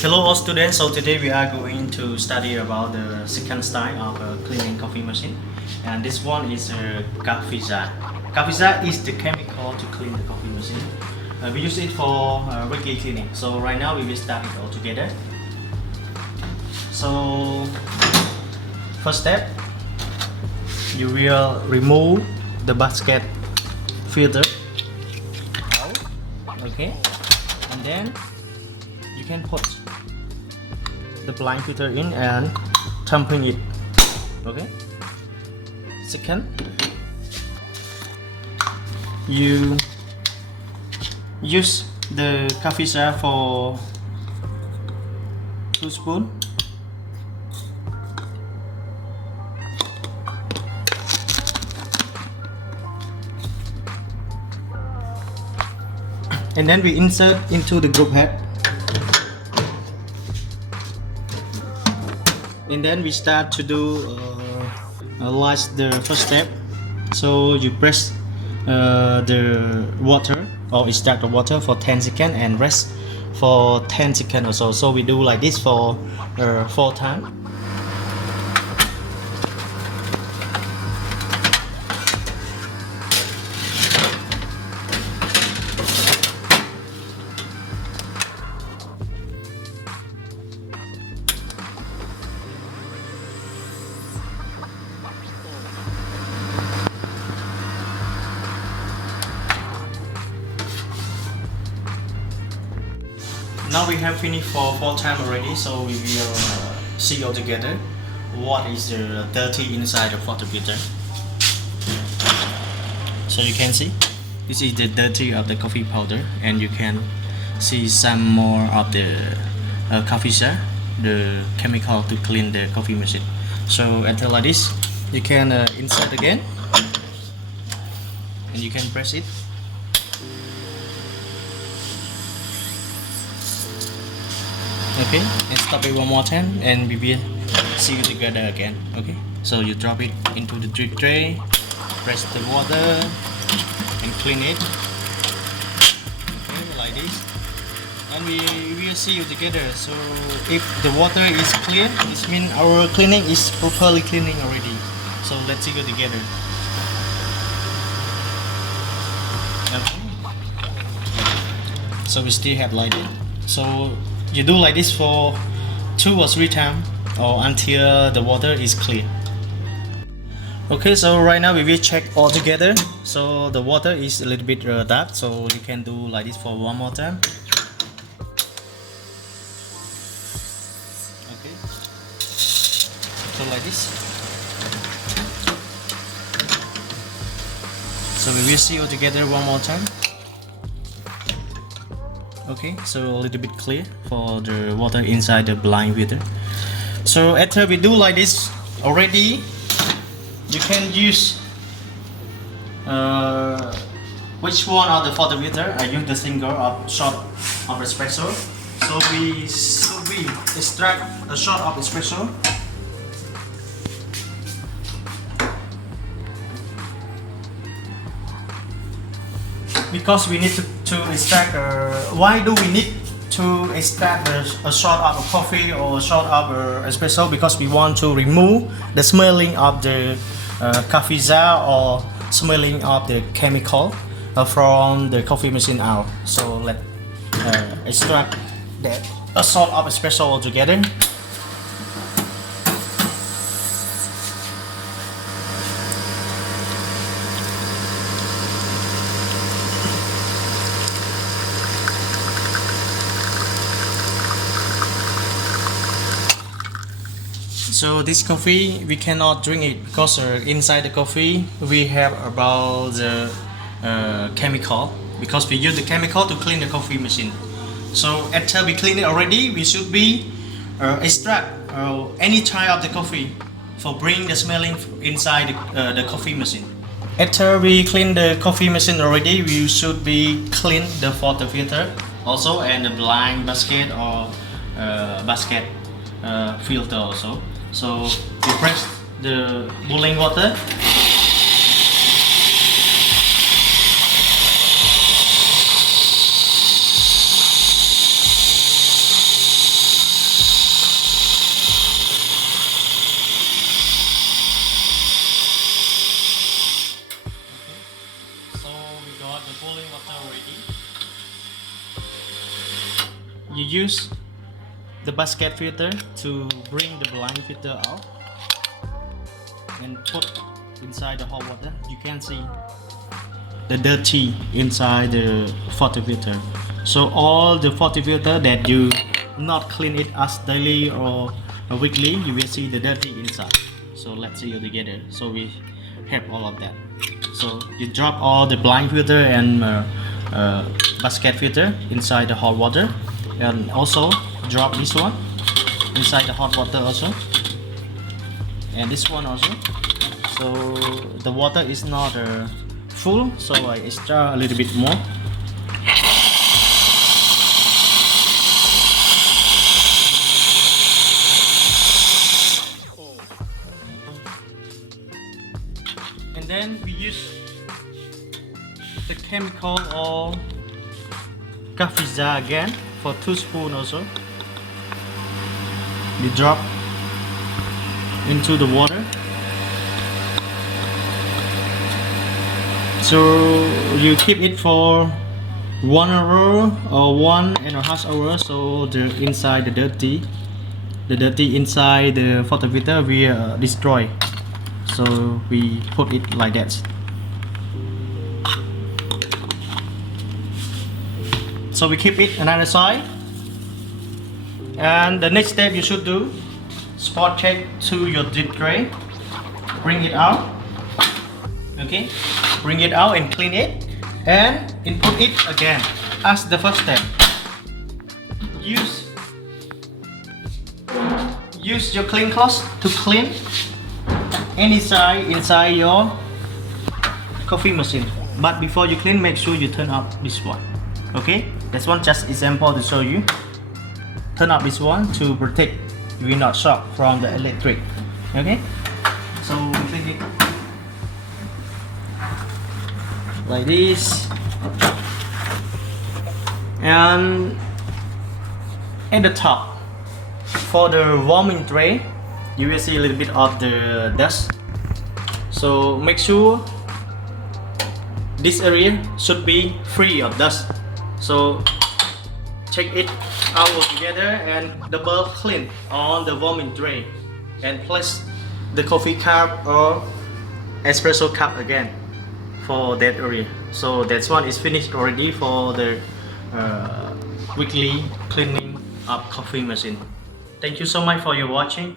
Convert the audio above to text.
Hello all students, so today we are going to study about the second style of cleaning coffee machine, and this one is coffee jar. Coffee jar is the chemical to clean the coffee machine. We use it for regular cleaning, so right now we will start it all together. So first step, you will remove the basket filter out, okay, and then you can put the blind filter in and tamping it, okay. Second, you use the coffee jar for 2 spoons. And then we insert into the group head. And then we start to do like the first step. So you press the water or extract the water for 10 seconds and rest for 10 seconds or so. So we do like this for 4 times. Now we have finished for 4 times already, so we will see all together what is the dirty inside the water filter. So you can see this is the dirty of the coffee powder, and you can see some more of the coffee jar, the chemical to clean the coffee machine. So until like this, you can insert again, and you can press it. Okay, and stop it one more time, and we will see you together again. Okay, so you drop it into the drip tray, press the water, and clean it. Okay, like this, and we will see you together. So if the water is clear, it means our cleaning is properly cleaning already. So let's see you together. Okay. So we still have light. So you do like this for 2 or 3 times or until the water is clear. Okay, so right now we will check all together. So the water is a little bit dark, so you can do like this for 1 more time. Okay, so like this. So we will see all together 1 more time. Okay, so a little bit clear for the water inside the blind filter. So after we do like this already, you can use which one of the water filter. I use the single or shot of espresso. So we extract a shot of espresso. Because we need to extract, why do we need to extract a shot of a coffee or a shot of espresso? Because we want to remove the smelling of the coffee jar or smelling of the chemical from the coffee machine out. So let's extract a shot of espresso altogether. So this coffee we cannot drink it because inside the coffee we have about the chemical, because we use the chemical to clean the coffee machine. So after we clean it already, we should be extract any type of the coffee for bring the smelling inside the coffee machine. After we clean the coffee machine already, we should be clean the water filter also, and the blind basket or basket filter also. So we press the boiling water. got the boiling water ready. You use the basket filter to bring the blind filter out and put inside the hot water. You can see the dirty inside the water filter. So all the water filter that you not clean it as daily or weekly, you will see the dirty inside. So let's see it together. So we have all of that. So you drop all the blind filter and basket filter inside the hot water, and also drop this one inside the hot water also, and this one also. So the water is not full, so I extra a little bit more. And then we use the chemical or coffee jar again for 2 spoons also. We drop into the water. So you keep it for 1 hour or 1.5 hours, so the inside the dirty inside the water filter will destroy. So we put it like that. So we keep it another side, and the next step you should do, spot check to your drip tray, bring it out. Okay, bring it out and clean it, and input it again as the first step. Use your clean cloth to clean any side inside your coffee machine. But before you clean, make sure you turn up this one. Okay, this one just example to show you. Turn up this one to protect you will not shock from the electric. Okay, so we clean it like this, and at the top for the warming tray you will see a little bit of the dust, so make sure this area should be free of dust. So take it out together and double clean on the warming tray, and place the coffee cup or espresso cup again for that area. So that one is finished already for the weekly cleaning up coffee machine. Thank you so much for your watching.